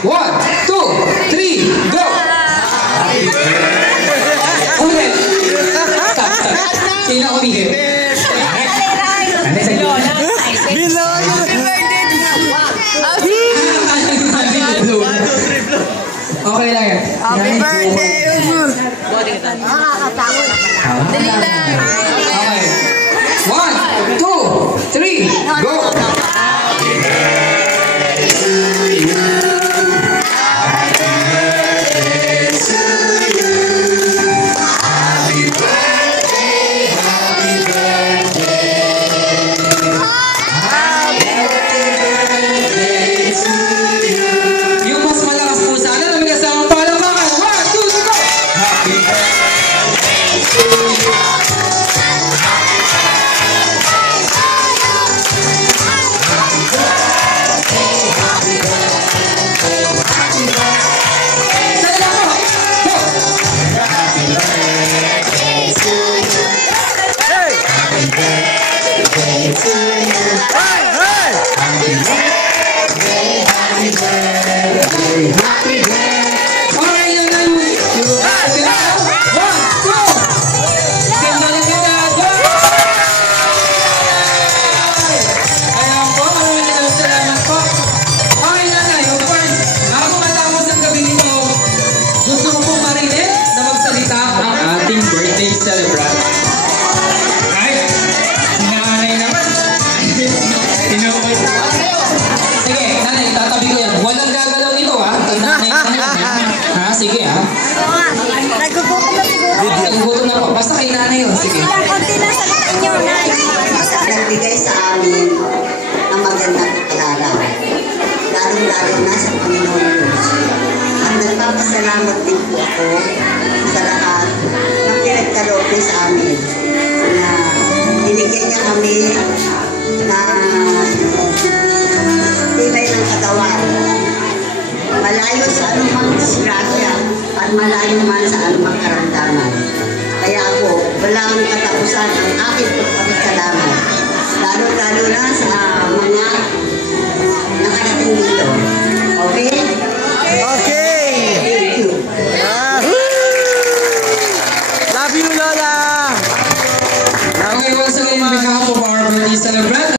1, 2, 3, go! Ulit! Stop, stop. Sino ulihin? Ano sa iyo? Bilon! Okay lang yan. Happy birthday, Usur! Nakakatakot. Dali lang! Okay. 1, 2, 3, go! Yung mas malakas po sana na may kasamang palamakan. 1, 2, go! Happy birthday to you. Celebrant. Ay, nanay naman. Sige, nanay, tatabi ko yan. Walang gagalaw nito ha. Nanay ha, sige ha. Nagugutom na siguro. Nagugutom na po. Basta kay nanay yun. Sige. Konti na sa inyo, Nay. Nagbigay sa amin ng magandang araw. Lalong-lalo na sa Panginoon Diyos. At nagpapasalamat din po ako sa lahat ng pinagkaloob niya sa amin na binigyan niya kami na tibay ng katawan. Malayo sa anumang disgrasya at malayo man sa anumang karamdaman. Kaya ako, walang katapusan ang aking pagpapasalamat. Lalo-lalo na sa mga nakarating dito